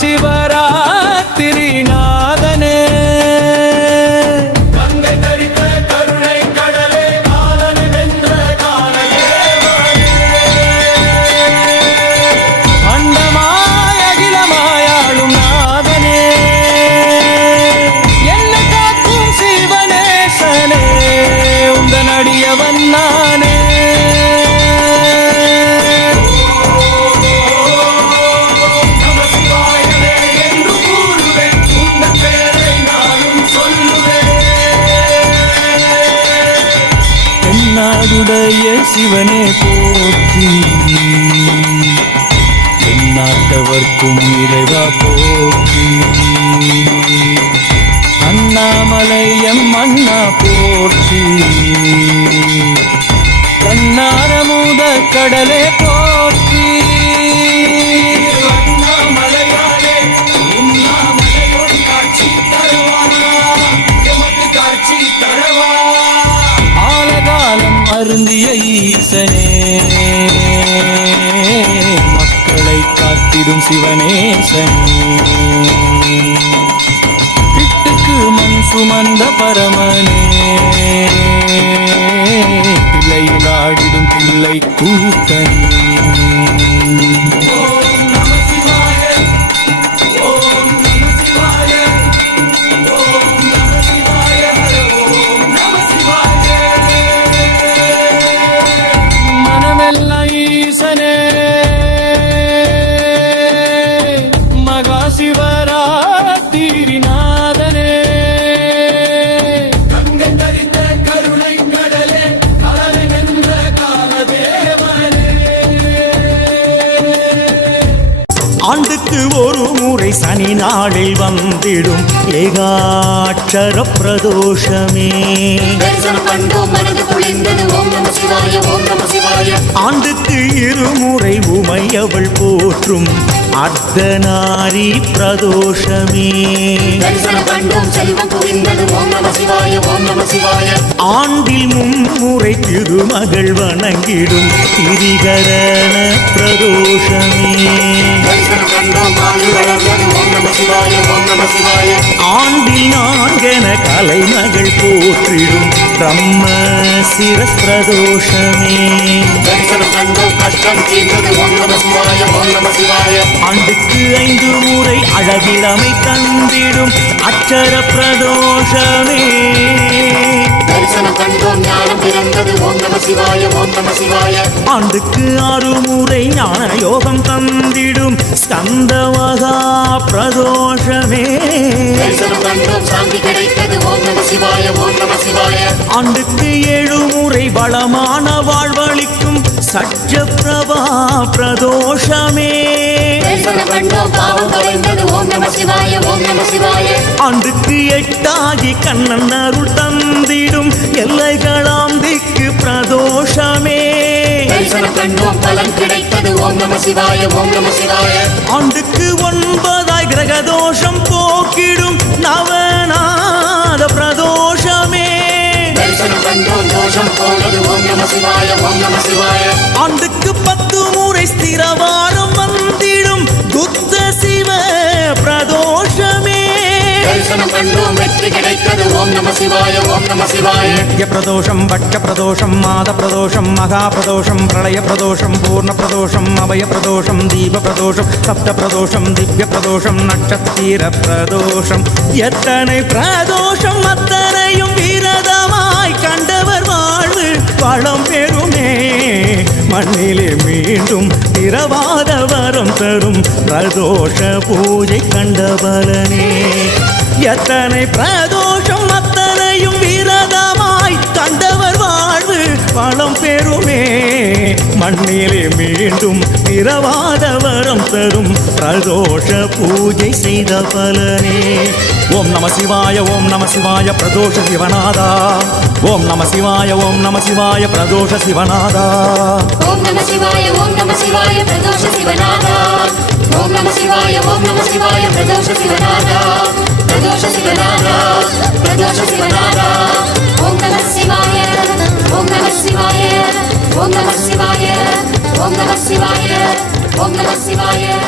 சிவராத்திரி நாதனே நாடுடைய சிவனே போற்றி எந்நாட்டவர்க்கும் இறைவா போற்றி அண்ணாமலை எம்மண்ணா போற்றி கண்ணாரமுத கடலே போற்றி அருந்திய ஈசனே மக்களை காத்திடும் சிவனேசனே பிட்டுக்கு மண் சுமந்த பரமனே பிள்ளையில் ஆடிடும் பிள்ளை கூட்டனே ஆண்டுக்கு ஒரு முறை சனி நாளில் வந்திடும் ஏகாட்சர பிரதோஷமே ஆண்டுக்கு இருமுறை உமையவள் போற்றும் அர்த்தநாரி பிரதோஷமே ஆண்டில் மும்முறை திருமகள் வணங்கிடும் திரிகரண பிரதோஷமே ஆண்டில் நான்கென கலைமகள் போற்றிடும் பிரம்ம சிரஸ் பிரதோஷமே ஆண்டுக்கு 5 முறை அழகிழமை தந்திடும் அச்சர பிரதோஷமே ஆண்டுக்கு 6 முறை ஞான யோகம் தந்திடும் ஸ்கந்த மகா பிரதோஷமே ஆண்டுக்கு 7 முறை வளமான வாழ்வளிக்கும் சட்ச பிரபா பிரதோஷமே ஆண்டுக்கு 8 ஆகி கண்ணன் அருள் தந்திடும் எல்லைகளாம் திக்கு பிரதோஷமே ஆண்டுக்கு 9 கிரகதோஷம் போக்கிடும் நவநாத பிரதோஷமே ஆண்டுக்கு 10 முறை ஸ்திரவாரம் வந்திடும் புத்த சிவ பிரதோஷமே பிரதோஷம் பட்ச பிரதோஷம் மாத பிரதோஷம் மகா பிரதோஷம் பிரளய பிரதோஷம் பூர்ண பிரதோஷம் அபய பிரதோஷம் தீப பிரதோஷம் சப்த பிரதோஷம் திவ்ய பிரதோஷம் நட்சத்திர பிரதோஷம் எத்தனை பிரதோஷம் அத்தனையும் விரதமாய் கண்டவர் வாழ்வு வளம் பெறுமே மண்ணிலே மீண்டும் திரவாத வரம் தரும் பிரதோஷ பூஜை கண்டபலனே எத்தனை பிரதோஷம் அத்தனையும் விரதமாய் கண்டவர் வாழ்வு வளம் பெறுமே மண்ணிலே மீண்டும் திரவாத வரம் தரும் பிரதோஷ பூஜை செய்த பலனே ஓம் நம சிவாய ஓம் நம சிவாய பிரதோஷ சிவநாதா ஓம் நம சிவாய ஓம் நம சிவாய பிரதோஷ சிவநாதா ஓம் நம சிவாய ஓம் நம சிவாய பிரதோஷ சிவநாதா ஓம் நம சிவாய ஓம் நம சிவாய பிரதோஷ சிவநாதா பிரதோஷ சிவநாதா பிரதோஷ சிவநாதா ஓம் நம சிவாய ஓம் நம சிவாய ஓம் நம சிவாய ஓம் நம சிவாய ஓம் நம சிவாய